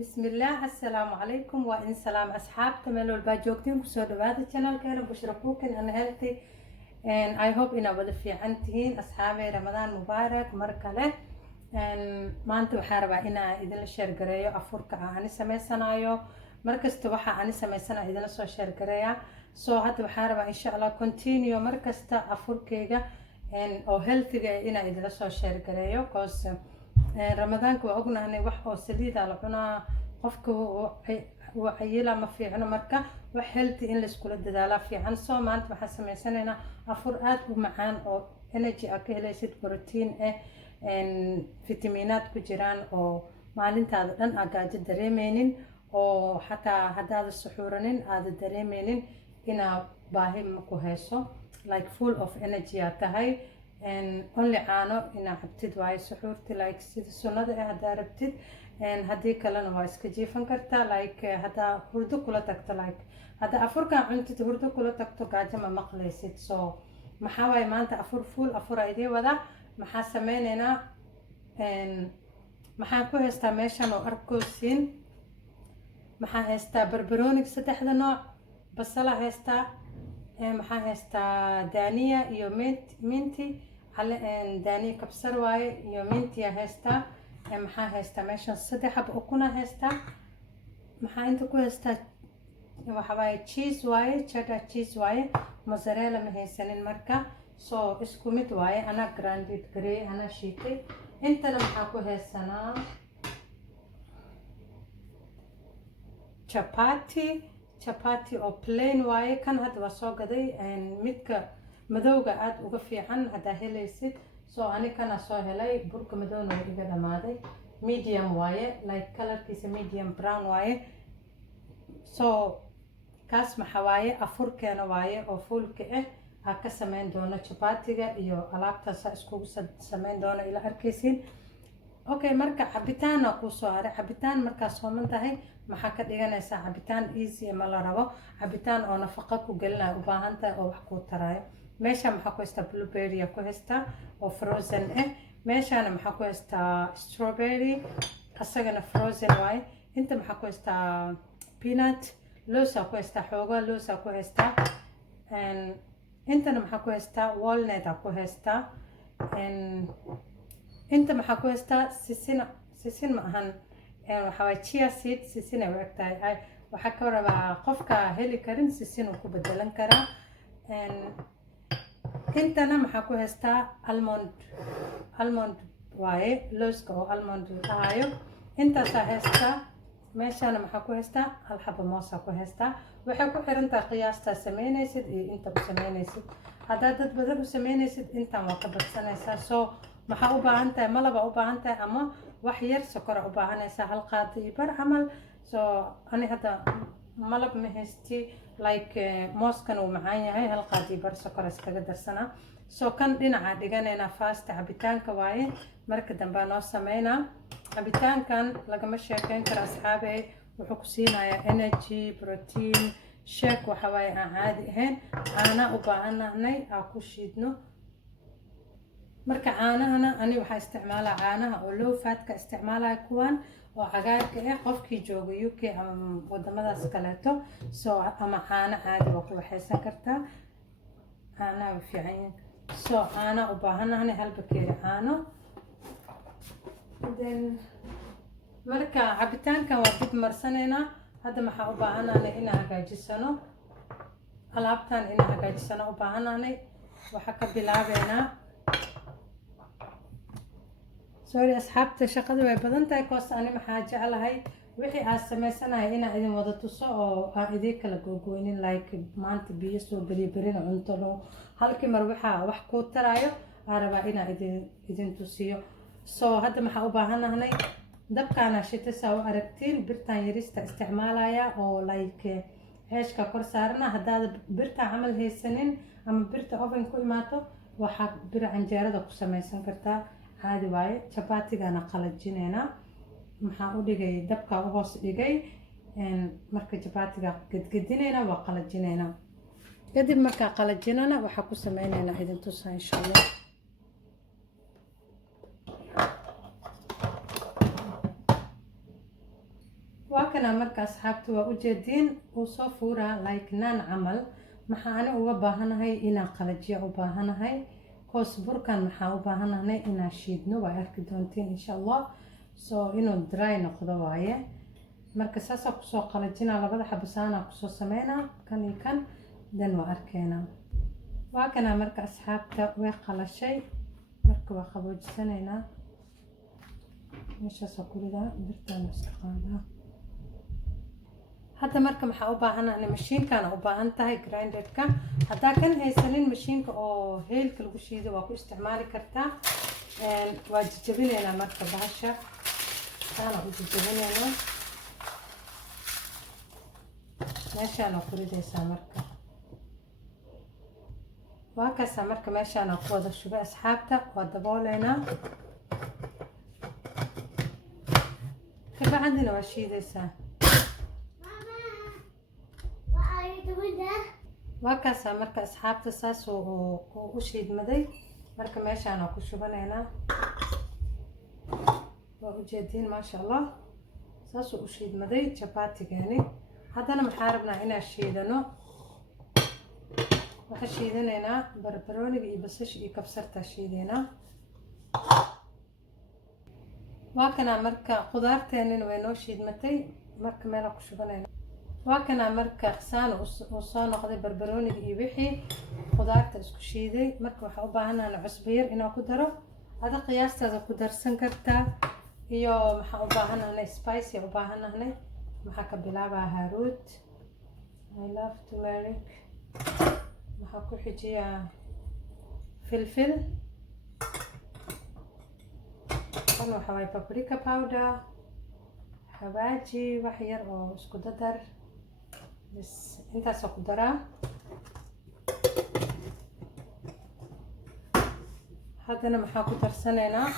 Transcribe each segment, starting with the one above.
بسم الله السلام عليكم وإن سلام أصحاب تملوا الباجوكتين كسود هذا channel كانوا بشركوكن أنا healthy and I hope إن أبدا في عنتين أصحابي رمضان مبارك مركلة and ما أنتوا حاربة إن إذن الشير قريو أفورك أنا سمي سنايو مركز توحى أنا سمي سنة إذن سو شير قريا so هاد حاربة إن شاء الله continue مركز تا أفوركيجا and أو healthy إن إذن سو شير قريو cause ramadaanka waa ognahay wax oo saliida la cunaa qofka wacayila ma fiicno marka wax healthy in la isku dadaala fiican soo maanta waxaan sameysanaynaa afur aad u macaan oo energy ka helaysid protein fitamiinaad ku jiraan oo maalintaada dhan agaajo dareemeynin oo xataa haddaad suxuuranin aad dareemeynin inaa baahi ma ku hayso like full of energy tahay and only caano ina cabtid waayo suxuurti like sida sunnada haddaa rabtid and haddii kalena waa iska jiifan kartaa like haddaa hurdo kula tagto like haddaa afurkaan cuntid hurdo kula tagto gaajo ma maqlaysid so maxaa waaye maanta afur full afura idii wada maxaa sameyneynaa maxaan ku haystaa meeshan oo arkoosin maxaan haystaa barbaronig saddexda nooc basala haystaa maxaan haystaa daaniya iyo minti daaniya kabsar waaye iyo mintiya haystaa maxaa haystaa meeshan saddex xab ukuna haystaa maxaa inta ku haystaa waxa waaye cheese waaye cheddar cheese waaye mozzarella ma haysanin marka so isku mid waaye ana granded gareey ana shiitay intana maxaa ku haysanaa chapati oo plain waaye kan hadda waa soo gaday midka madowga aad uga fiican haddaa helaysid so ani kana soo helay burka madowna waa iga dhamaaday medium waaye like colorkiisa medium brown waaye so kaas maxa waaye afurkeena waaye oo fuulka ah ka sameyn doono chapatiga iyo alaabtaas iskugu sameyn doono ila arkaysiin okay marka cabitaana ku soo haray cabitaan markaa sooman tahay maxaa ka dhiganaysaa cabitaan easy ma la rabo cabitaan oo nafaqo ku gelinayo u baahan tahay oo wax ku taraayo meesha maxaa ku haystaa blueberry ku haystaa oo frozen meeshana maxaa ku haystaa strawberry asagana frozen waaye inta maxaa ku haystaa peanut loosa ku haystaa xoogaa loosa ku haystaa intana maxaa ku haystaa walnut ku haystaa inta maxaa ku haystaa sisin ma ahan waxaa waaye chia seed sisin ay u eg tahay waxaa ka rabaa qofka heli karin sisin uu ku bedelan karaa intana maxaa ku haystaa almond waaye looska oo almond dhahayo intaasaa haystaa meeshana maxaa ku haystaa hal xaba moosa ku haystaa waxay ku xirantahay qiyaastaa sameynaysid iyo inta u sameynaysid haddaa dad badan u sameynaysid intan waa ka badsanaysaa so maxaa u baahan tahay malaba u baahan tahay ama wax yar sokora u baahanaysaa hal qaado iyo bar camal so ani hadda malab ma haysti like mooskan uu macaan yahay hal qaado iyo bar sokor iskaga darsanaa so kan dhinaca dhiganaynaa fast cabitaanka waaye marka dambe noo sameynaa cabitaankan lagama sheekeyn karo asxaabe wuxuu ku siinayaa energy protein shake waxa waaye aan caadi ahayn caana u baahanahnay aan ku shiidno marka caanahana ani waxaa isticmaalaa caanaha oo low fatka isticmaalaya kuwan oo cagaarka qofkii jooga UK ama wadamadaas kaleeto so ama caano caadi waa ku waxaysan kartaa caanaha fiican yihiin so caana u baahanahay hal bakeeri caano then marka cabitaankan waa dib marsanaynaa hadda maxaa u baahanahay inaan hagaajisano alaabtan inaan hagaajisano u baahanahay waxaa ka bilaabeynaa sorry asxaabta shaqada way badan tahay koos ani maxaa jeclahay wixii aad sameysanahay inaan idin wada tuso oo aan idin kala googooynin like maanta biyo soo berina cunto halkii mar waxaa wax ku taraayo aan rabaa inaan idin tusiyo so hadda maxaa u baahanahay dabkaana shitasa u aragtiin birtaan yarista isticmaalaya oo like ceeshka kor saarana haddaad birta camal haysanin ama birta oven ku imaato waxaa bir canjeerada ku sameysan kartaa caadi waaye chapatigana qalajinaynaa maxaa u dhigay dabka u hoos dhigay marka chapatiga gedgedinaynaa waa qalajinaynaa kadib markaa qalajinana waxaa ku sameynaynaa idin tusaa insha allah kana marka asxaabta waa ujeediin uu soo fuuraa like naan camal. maxaa ani uga baahanahay inaan qalajiyo u baahanahay koos burkan maxaa u baahanahay inaan shiidno waa arki doontiin insha Allah soo inuu dry noqdo waaye marka saasa kusoo qalajinaa labada xabo saana kusoo sameynaa kan iyo kan dan waa arkeynaa waa kana marka asxaabta way qalashay marka waa qaboojisaneynaa meeshaas ku ridaa birtaan iska qaadaa hadda marka maxaa u baahanahay mashiinkan u baahan tahay grinderka hadaa kan haysanin mashiinka oo heelka lagu shiido waa ku isticmaali kartaa waa jajabinaynaa marka bahasha saana u jajabinaynaa meeshaan ku ridaysaa marka waa kaasa marka meeshaan ku wada shubay asxaabta waa dabooleynaa kabacdina waa shiidaysaa waa kaasa marka asxaabta saas oo u shiidmaday marka meeshaan ku shubanaynaa waa ujeediin maasha Allah saas oo u shiidmaday chapatigeeni haddana maxaa rabnaa inaan shiidano waxaan shiidanaynaa barbarooniga iyo basasha iyo kabsarta shiideynaa waa kana marka qudaarteenina way noo shiidmatay marka meel ku shubanayna waa kana marka saan oo soo noqday barbarooniga iyo wixii qudaarta isku shiiday marka waxa u baahanahay cusbo yar inaan ku daro hada qiyaastaada ku darsan kartaa iyo waxa u baahanahay spicy u baahanahay maxaa ka bilaabaa haruut I love turmeric maxaa ku xijiyaa filfil kan waxa way paprika powder xawaaji wax yar oo isku dadar bas intaas ku daraa haddana maxaa ku darsanaynaa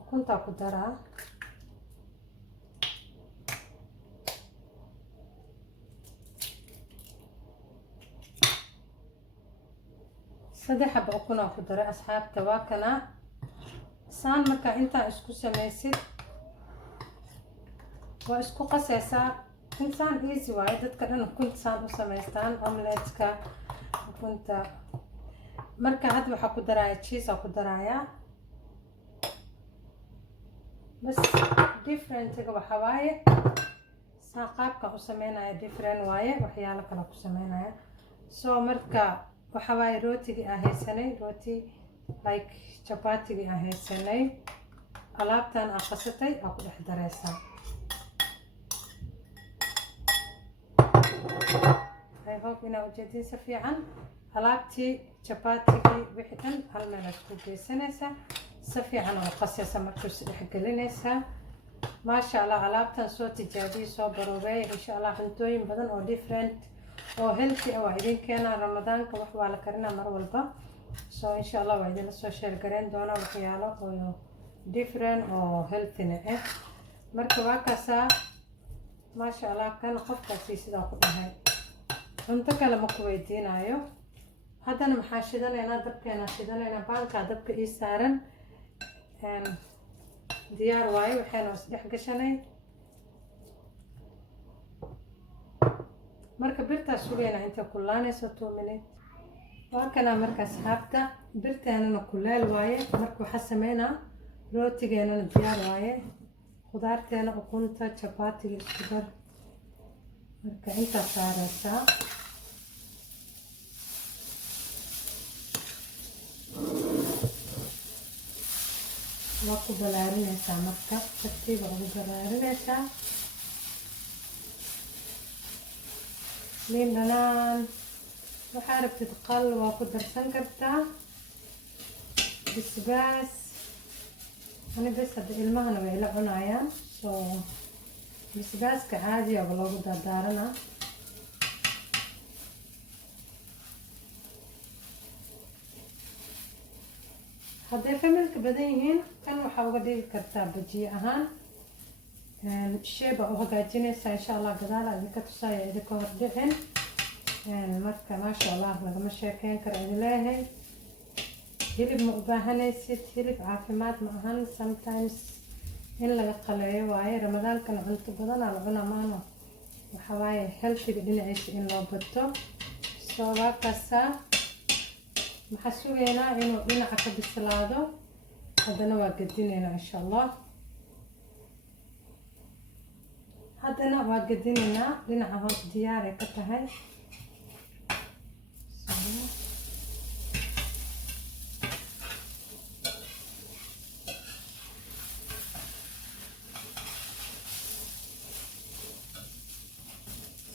ukunta ku daraa saddex xabo ukun ku daray asxaabta waa kana saan marka inta isku sameysid waa isku qasaysaa intaan easy waaye dadka dhan ukunta saan u sameystaan omeletka ukunta marka hadda waxaa ku daraya cheese ku daraya bas different-ga waxa waaye saa qaabka u sameynaya different waaye waxyaalo kale ku sameynaya soo marka waxa waaye rootigi aan haysanay rooti like chapatigi aan haysanay alaabtan aan qasatay aan ku dhex dareysaa I hope inaa ujeedin si fiican alaabtii chapatigi wixii dhan hal meel aad ku geysanaysaa si fiican oo qasaysa markuu is dhex gelinaysaa maasha Allah alaabtan soo tijaabiyey soo baroobay insha Allah cuntooyin badan oo different oo healthy ah waa idin keenaa ramadaanka wax waa la karinaa mar walba so insha Allah waa idin soo share gareyn doonaa waxyaalo oo different oo healthy ah marka waa kaasa maasha Allah kan qofkaasi sida ku dhahay cunto kale ma ku weydiinayo haddana maxaa shidanaynaa dabkeena shidanaynaa baanka dabka ii saaran diyaar waaye waxayna is dhex gashanay marka birtaa sugayna inta kulaanayso 2 minutes waa kana marka asxaabta birteena kulaal waaye marka waxa sameynaa rootigeena diyaar waaye qudaarteena ukunta chapatiga isku dar marka inta saaraysaa waa ku balaarinaysaa marka tartiiba ugu balaarinaysaa liin dhanaan waxaa rabtid qal waa ku darsan kartaa bisbaas ani bes hadda ilmahana way la cunayaan soo bisbaaska caadiga loogu dardaaranaa hadday familka badan yihiin kan waxaa uga dhigi kartaa bajiye ahaan sheeba u hagaajinaysaa insha Allah gadaal idinka tusaya idinka hor dhicin marka maasha Allah lagama sheekeyn karo idin leeyahay hilib ma u baahanaysid, hilib caafimaad ma ahan, sometimes in laga qaleeyo waaye. Ramadaankana cunto badanaa la cunaa maano, waxaa waaye healthiga dhinaciisa in loo bato. Soo waa kaasaa, maxaa sugaynaa inuu dhinaca ka bislaado, haddana waa gadinaynaa insha allah. haddana waa gadinaynaa, dhinaca hoos diyaaray ka tahay.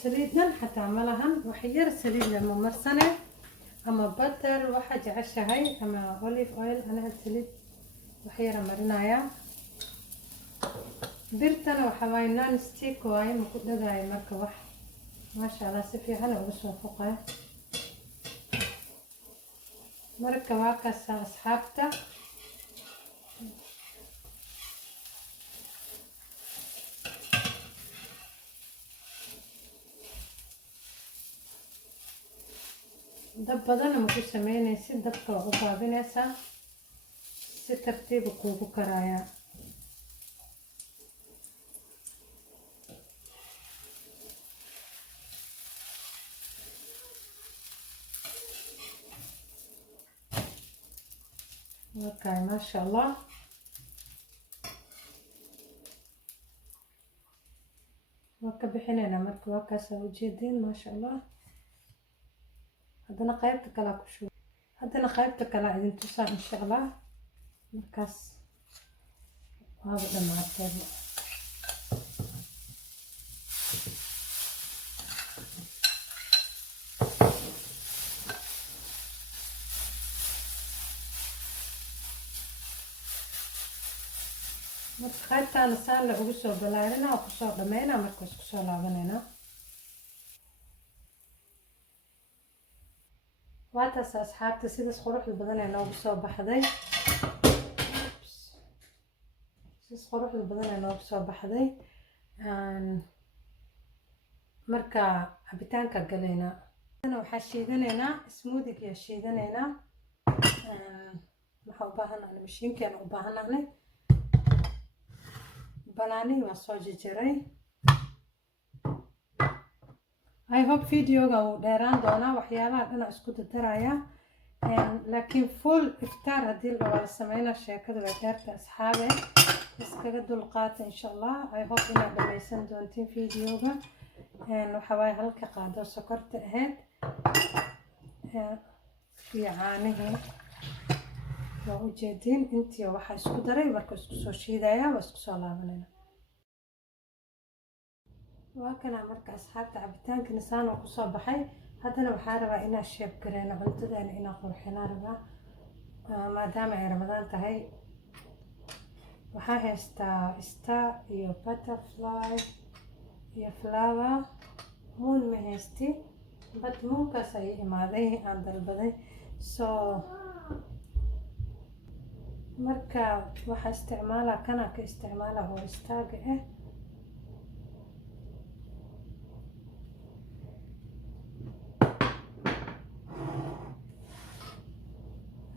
saliidnan xataa ma lahan, wax yar saliid lama marsane, ama butter waxaa jeceshahay, ama olive oil. aniga saliid wax yara marinayaa. birtana waxaa waaye non stick waaye, ma ku dhagaayo marka wax. maasha allah si fiican uga soo foqaya. marka waa kaasaa asxaabta. dab badana ma ku sameynaysid, dabka waa u baabinaysaa, si tartiiba kuugu karaayaa. okay, maasha allah. waa ka bixinaynaa marka. waa kaasaa ujeedeen, maasha allah. haddana qaybta kale ku shubo, haddana qaybta kale idin tusaa insha allah. markaas waaba dhamaatay. marka qaybtaana saan la ugu soo balaarinaa oo kusoo dhameynaa, marka isku soo laabanaynaa. waa taas asxaabta, sidaas quruxda badan ee noogu soo baxday. marka cabitaanka galaynaa. waxaa shiidanaynaa smoothiga, shiidanaynaa. waxaa u baahanahay mashiinkeena, u baahanahay banaanihi waa soo jarjaray. I hope videoga uu dheeraan doonaa, waxyaalaha dhana isku dardaraya. laakiin full iftaar haddii la wada sameynaa, sheekadu way dheerta asxaabe. iskaga dulqaata insha allah. I hope inaad dhameysan doontiin videoga. waxaa waaye halka qaado sokorta ahayd iyo caanihii. waa ujeediin intii waxaa isku daray, marka isku soo shiidaya, waa isku soo laabanayna. waa kana marka asxaabta cabitaankana saan oo kusoo baxay. haddana waxaa rabaa inaan sheeb gareeno cuntadeena, inaan qurxinaa rabaa, maadaama ay ramadaan tahay. waxaa haystaa star iyo butterfly iyo flower. moon ma haysti, but moonkaas ay imaaday aan dalbaday. so marka waxaa isticmaalaa kana, ka isticmaala oo istaaga ah.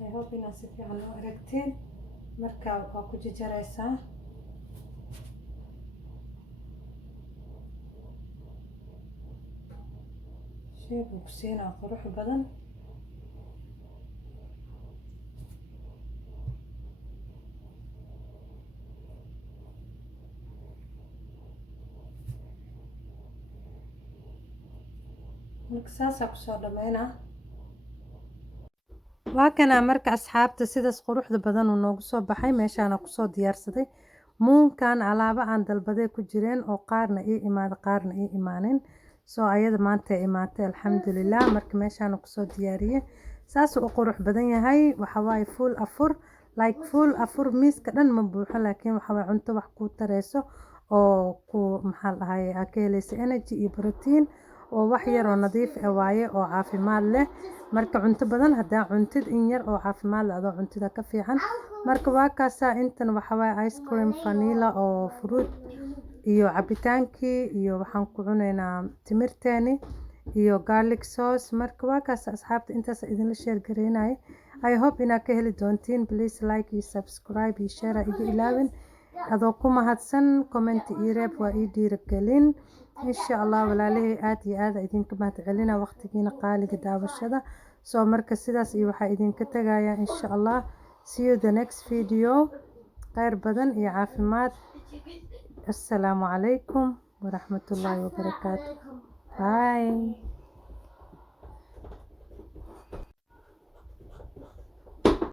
I hope inaad si fiican u aragtiin. marka waa ku jarjaraysaa. sheeb uu ku siinaa qurux badan. marka saasaa kusoo dhameynaa. waa kana marka asxaabta, sidaas quruxda badan uu noogu soo baxay. meeshaana kusoo diyaarsaday muunkan. alaaba aan dalbaday ku jireen, oo qaarna ii imaada, qaarna ii imaanin. soo ayada maanta imaatay, alxamdulilah. marka meeshaana kusoo diyaariyey, saasuu u qurux badan yahay. waxaa waaye full afur, like full afur. miiska dhan ma buuxo, laakiin waxaa waaye cunto wax kuu tareyso, oo ku maxaa dhahay aa ka helaysa energy iyo protein, oo wax yar oo nadiif ah waaye, oo caafimaad leh. marka cunto badan haddaa cuntid, in yar oo caafimaad leh adoo cuntida ka fiican. marka waa kaasaa. intan waxaa waaye ice cream vanilla oo fruit, iyo cabitaankii, iyo waxaan ku cunaynaa timirteeni iyo garlic sauce. marka waa kaas asxaabta, intaas idinla sheer gareynaya. I hope inaad ka heli doontiin. Please like iyo subscribe iyo share iga ilaawin. adoo ku mahadsan comment ii reeb waa ii dhiirigelin insha Allah walaalihii aad iyo aad idinka mahad celina waqtigiina qaaliga daawashada soo marka sidaas iyo waxa idinka tagaya insha Allah see you the next video khayr badan iyo caafimaad assalaamu calaykum waraxmatullaahi wabarakaatuh bye